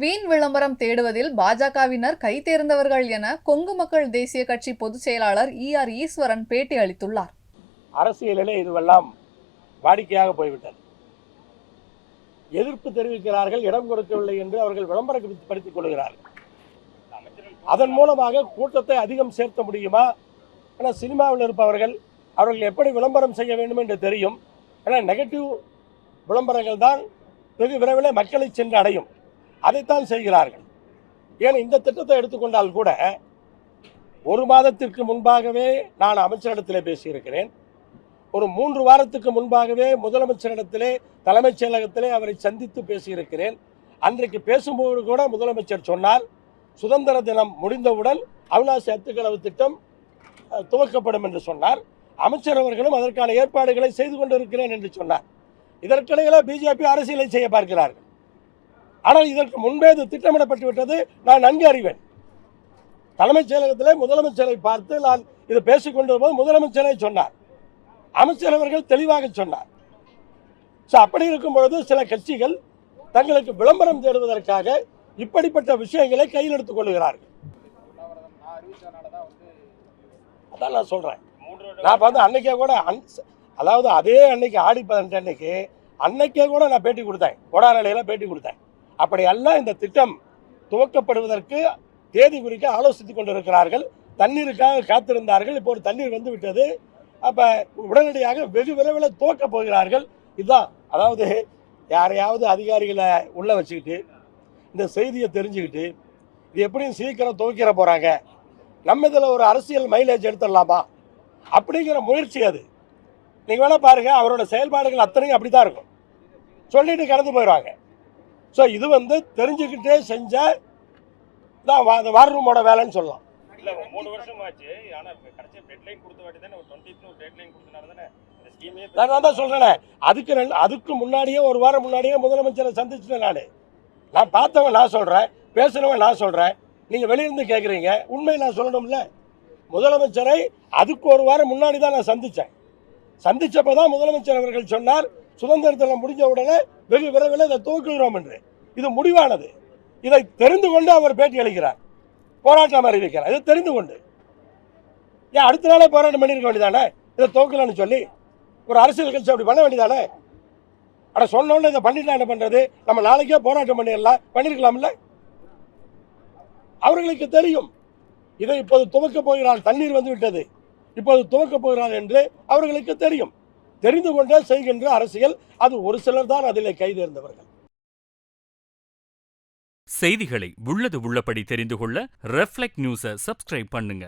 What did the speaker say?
வீண் விளம்பரம் தேடுவதில் பாஜகவினர் கை தேர்ந்தவர்கள் என கொங்கு மக்கள் தேசிய கட்சி பொதுச் செயலாளர் இ ஆர் ஈஸ்வரன் பேட்டி அளித்துள்ளார். அரசியலிலே இதுவெல்லாம் வாடிக்கையாக போய்விட்டது. எதிர்ப்பு தெரிவிக்கிறார்கள் இடம் கொடுக்கவில்லை என்று அவர்கள் விளம்பரப்படுத்திக் கொள்கிறார்கள். அதன் மூலமாக கூட்டத்தை அதிகம் சேர்த்த முடியுமா? ஆனால் சினிமாவில் இருப்பவர்கள் அவர்கள் எப்படி விளம்பரம் செய்ய வேண்டும் என்று தெரியும். ஏன்னா நெகட்டிவ் விளம்பரங்கள் தான் வெகு விரைவில் மக்களை சென்று அடையும் அதைத்தான் செய்கிறார்கள். ஏன் இந்த திட்டத்தை எடுத்துக்கொண்டால் கூட ஒரு மாதத்திற்கு முன்பாகவே நான் அமைச்சரிடத்தில் பேசியிருக்கிறேன். ஒரு மூன்று வாரத்துக்கு முன்பாகவே முதலமைச்சரிடத்திலே தலைமைச் செயலகத்திலே அவரை சந்தித்து பேசியிருக்கிறேன். அன்றைக்கு பேசும்போது கூட முதலமைச்சர் சொன்னார் சுதந்திர தினம் முடிந்தவுடன் அவிநாசி அத்துக்களவு திட்டம் துவக்கப்படும் என்று சொன்னார். அமைச்சர் அவர்களும் அதற்கான ஏற்பாடுகளை செய்து கொண்டிருக்கிறேன் என்று சொன்னார். இதற்கிடையில் பிஜேபி அரசியலை செய்ய பார்க்கிறார்கள். ஆனால் இதற்கு முன்பே இது திட்டமிடப்பட்டு விட்டது. நான் நன்கு அறிவேன். தலைமைச் செயலகத்தில் முதலமைச்சரை பார்த்து நான் இதை பேசிக்கொண்டு போது முதலமைச்சரே சொன்னார். அமைச்சர் அவர்கள் தெளிவாக சொன்னார். ஸோ அப்படி இருக்கும் பொழுது சில கட்சிகள் தங்களுக்கு விளம்பரம் தேடுவதற்காக இப்படிப்பட்ட விஷயங்களை கையில் எடுத்துக் கொள்கிறார்கள். அதான் நான் சொல்கிறேன் நான் வந்து அன்னைக்கே கூட அன் அதாவது அதே அன்னைக்கு ஆடி பதினெட்டு அன்னைக்கு அன்னைக்கே கூட நான் பேட்டி கொடுத்தேன். கொடாநிலையில் பேட்டி கொடுத்தேன். அப்படி அல்ல இந்த திட்டம் துவக்கப்படுவதற்கு தேதி குறிக்க ஆலோசித்துக் கொண்டிருக்கிறார்கள். தண்ணீருக்காக காத்திருந்தார்கள். இப்போ ஒரு தண்ணீர் வந்து விட்டது அப்போ உடனடியாக வெகு விரைவில் துவக்க போகிறார்கள். இதுதான். அதாவது யாரையாவது அதிகாரிகளை உள்ளே வச்சுக்கிட்டு இந்த செய்தியை தெரிஞ்சுக்கிட்டு இது எப்படியும் சீக்கிரம் துவக்கிற போகிறாங்க நம்ம இதில் ஒரு அரசியல் மைலேஜ் எடுத்துடலாமா? அப்படிங்கிற முயற்சி அது. நீங்கள் வேணால் பாருங்கள் அவரோட செயல்பாடுகள் அத்தனையும் அப்படிதான் இருக்கும். சொல்லிட்டு கடந்து போயிடுவாங்க. ஸோ இது வந்து தெரிஞ்சுக்கிட்டே செஞ்ச தான் அந்த வார் ரூமோட வேலைன்னு சொல்லலாம். இல்ல மூணு வருஷம் ஆச்சு. ஆனா கடைசியா டெட்லைன் கொடுத்த வாட்டி தானே ஒரு டுவெண்ட்டி ஒரு டெட்லைன் கொடுத்தனால தானே நான் தான் சொல்றேனே. அதுக்கு ரெண்டு அதுக்கு முன்னாடியே ஒரு வாரம் முன்னாடியே முதலமைச்சரை சந்திச்சுட்டேன் நான். நான் பார்த்தவன் நான் சொல்றேன் பேசுனவன் நான் சொல்றேன். நீங்க வெளியிருந்து கேட்குறீங்க உண்மையை நான் சொல்லணும்ல. முதலமைச்சரை அதுக்கு ஒரு வாரம் முன்னாடி தான் நான் சந்திச்சேன். சந்திச்சப்ப தான் முதலமைச்சர் அவர்கள் சொன்னார் சுதந்திர முடிஞ்ச உடனே வெகு விரைவில் இதை துவக்குகிறோம் என்று இது முடிவானது. இதை தெரிந்து கொண்டு அவர் பேட்டி அளிக்கிறார். போராட்டம் அறிவிக்கிறார். இதை தெரிந்து கொண்டு. ஏன் அடுத்த நாளே போராட்டம் பண்ணியிருக்க வேண்டியதானே? இதை துவக்கலன்னு சொல்லி ஒரு அரசியல் கட்சி அப்படி பண்ண வேண்டியதானே? அட சொன்னோன்னு இதை பண்ணிட்டா என்ன பண்றது? நம்ம நாளைக்கே போராட்டம் பண்ணிடலாம். பண்ணியிருக்கலாம்ல அவர்களுக்கு தெரியும். இதை இப்போது துவக்கப் போகிறார். தண்ணீர் வந்து விட்டது. இப்போது துவக்கப் போகிறார் என்று அவர்களுக்கு தெரியும். தெரிந்து கொண்டே செய்கின்ற அரசியல் அது ஒரு சிலர் தான் அதிலே கைதேர்ந்தவர்கள் செய்திகளை உள்ளது உள்ளபடி தெரிந்து கொள்ள ரெஃப்ளெக்ட் நியூஸை சப்ஸ்கிரைப் பண்ணுங்க.